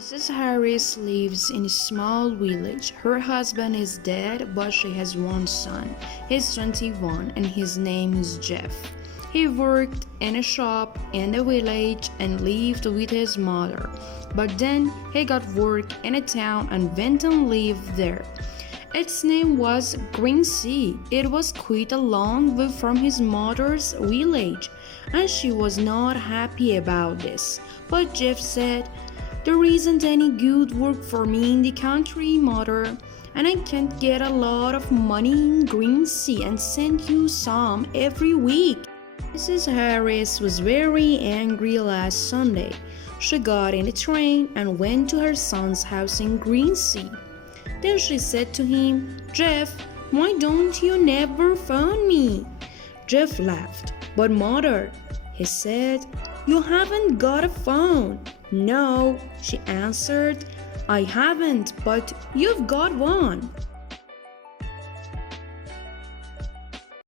Mrs. Harris lives in a small village. Her husband is dead, but she has one son. He's 21 and his name is Geoff. He worked in a shop in the village and lived with his mother. But then he got work in a town and went and lived there. Its name was Greansea. It was quite a long way from his mother's village, and she was not happy about this. But Geoff said, "There isn't any good work for me in the country, mother, and I can't get a lot of money in Greansea and send you some every week." Mrs. Harris was very angry last Sunday. She got in the train and went to her son's house in Greansea. Then she said to him, "Geoff, why don't you never phone me?" Geoff laughed. "But mother," he said, "you haven't got a phone." "No," she answered, "I haven't, but you've got one."